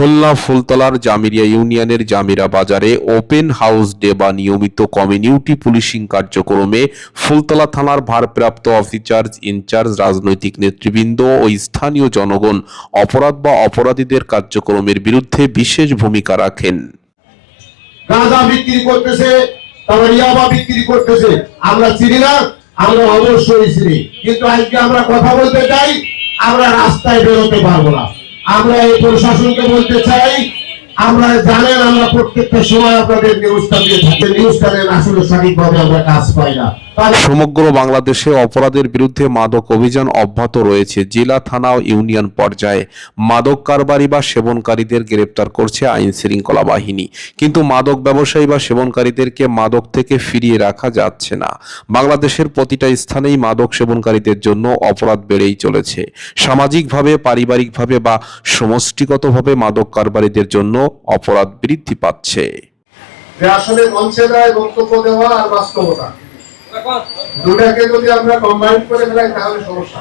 খুলনা ফুলতলার জামিরিয়া ইউনিয়নের জামিরা বাজারে open house day বা নিয়মিত কমিউনিটি পুলিশিং কার্যক্রমে ফুলতলা থানার ভারপ্রাপ্ত অফিসার ইনচার্জ, রাজনৈতিক নেতৃবৃন্দ ও স্থানীয় জনগণ অপরাধ বা অপরাধীদের কার্যক্রমের বিরুদ্ধে বিশেষ ভূমিকা রাখেন। গাঁজা বিক্রি করতেছে, তারপর ইয়াবা বিক্রি করতেছে, আমরা চিনি না, আমরা অবশ্যই চিনি, কিন্তু আজকে আমরা কথা বলতে চাই, আমরা রাস্তায় বেরোতে পারবো না। আমরা এই প্রশাসনকে বলতে চাই, আমরা জানেন আমরা প্রত্যেকটা সময় আপনাদের নিউজটা দিয়ে থাকি, নিউজটা দেন, আসলে সঠিকভাবে আমরা কাজ পাই না। সমগ্র বাংলাদেশে অপরাধের বিরুদ্ধে মাদক অভিযান অব্যাহত রয়েছে। জেলা, থানা ও ইউনিয়ন পর্যায়ে মাদক কারবারি বা সেবনকারীদের গ্রেপ্তার করছে আইন শৃঙ্খলা বাহিনী, কিন্তু মাদক ব্যবসায়ী বা সেবনকারীদেরকে মাদক থেকে ফিরিয়ে রাখা যাচ্ছে না। বাংলাদেশের প্রতিটা স্থানেই মাদক সেবনকারীদের জন্য অপরাধ বেড়েই চলেছে। সামাজিকভাবে, পারিবারিকভাবে বা সমষ্টিগতভাবে মাদক কারবারিদের জন্য অপরাধ বৃদ্ধি পাচ্ছে। আসলে মঞ্চে দাঁড়ায় বক্তব্য দেওয়া আর বাস্তবতা দুটাকে যদি আমরা কম্বাইন করে ফেলাই তাহলে সমস্যা।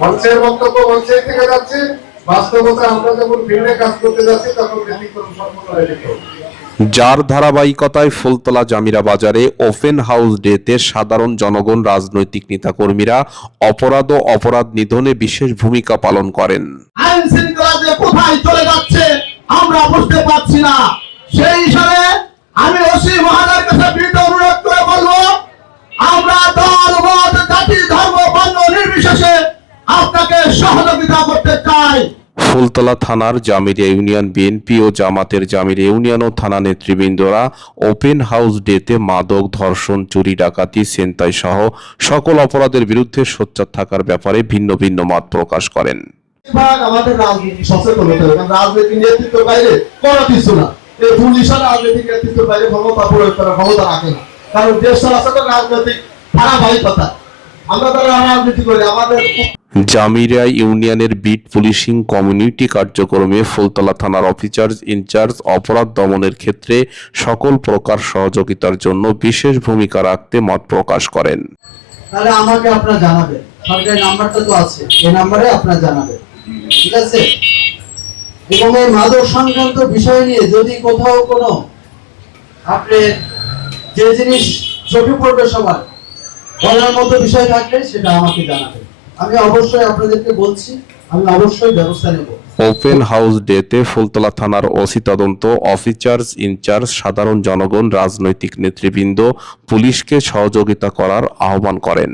মঞ্চের বক্তব্য মঞ্চে থেকে যাচ্ছে, বাস্তবতা আমরা যখন ফিল্ডে কাজ করতে যাচ্ছি তখন ব্যতিক্রম সম্পূর্ণ হয়ে যেতে হবে। যার ধারাবাহিকতায় ফুলতলা জামিরা বাজারে ওপেন হাউস ডেতে সাধারণ জনগণ, রাজনৈতিক নেতাকর্মীরা অপরাধ ও অপরাধ নিধনে বিশেষ ভূমিকা পালন করেন। আইন শৃঙ্খলা যে কোথায় চলে যাচ্ছে আমরা বুঝতে পারছি না। সেই হিসাবে আমি ওসি মহাদার কাছে বিনীত অনুরোধ করে বলবো, আমরা দল, মত, জাতি, ধর্ম, বর্ণ নির্বিশেষে আপনাকে সহযোগিতা করতে চাই। ফুলতলা থানার জামিরিয়া ইউনিয়ন বিএনপি ও জামাতের জামিরিয়া ইউনিয়ন ও থানা নেতৃবৃন্দরা ওপেন হাউস ডেতে মাদক, ধর্ষণ, চুরি, ডাকাতি, ছিনতাই সহ সকল অপরাধের বিরুদ্ধে সোচ্চার থাকার ব্যাপারে ভিন্ন ভিন্ন মত প্রকাশ করেন। আমাদের রাজনীতি সচেতন হতে হবে, রাজনীতি নেতৃত্ব বাইরে কোনো কিছু না। এই পুলিশের রাজনৈতিক নেতৃত্ব বাইরে ক্ষমতা প্রয়োগ করার ক্ষমতা রাখে না, কারণ দেশ চলাচল রাজনৈতিক ধারাবাহিকতা। আমরা তারা রাজনীতি করি আমাদের। জামিরিয়া ইউনিয়নের বিট পুলিশিং কমিউনিটি কার্যক্রমে ফুলতলা থানার অফিসার ইনচার্জ অপরাধ দমনের ক্ষেত্রে সকল প্রকার সহযোগিতার জন্য বিশেষ ভূমিকা রাখতে মত প্রকাশ করেন। তাহলে আমাকে আপনারা জানাবেন, সরকারি নাম্বারটা তো আছে, এই নাম্বারে আপনারা জানাবেন, ঠিক আছে? এবং এই মাদক সংক্রান্ত বিষয় নিয়ে যদি কোথাও কোনো আপনি যে জিনিস চোখে পড়বে সবার বলার মতো বিষয় থাকলে সেটা আমাকে জানাবেন। আমি অবশ্যই আপনাদেরকে বলছি, আমি অবশ্যই ব্যবস্থা নেব। ওপেন হাউস ডেতে ফুলতলা থানার ওসি তদন্ত, অফিসার ইনচার্জ, সাধারণ জনগণ, রাজনৈতিক নেতৃবৃন্দ পুলিশকে সহযোগিতা করার আহ্বান করেন।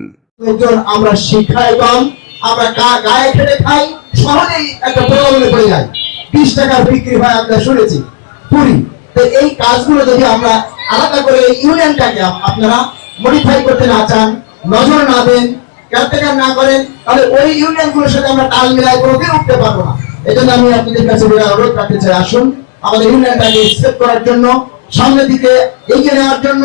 আমরা শিক্ষায় কম, আমরা গায়ে খেটে খাই, সহজেই একটা প্রলোভনে পড়ে যাই। 20 টাকার বিক্রি হয় আমরা শুনেছি পুরি। তো এই কাজগুলো যদি আমরা আলাদা করে ইউনিয়নটাকে আপনারা মডিফাই করতে না চান, নজর না দেন, কেয়ারটেকার না করেন, তাহলে ওই ইউনিয়নগুলোর সাথে আমরা তাল মিলাই কোনোদিন উঠতে পারবো না। এই জন্য আমি আপনাদের কাছে অনুরোধ রাখতে চাই, আসুন আমাদের ইউনিয়নটাকে সেভ করার জন্য, সামনের দিকে এগিয়ে নেওয়ার জন্য।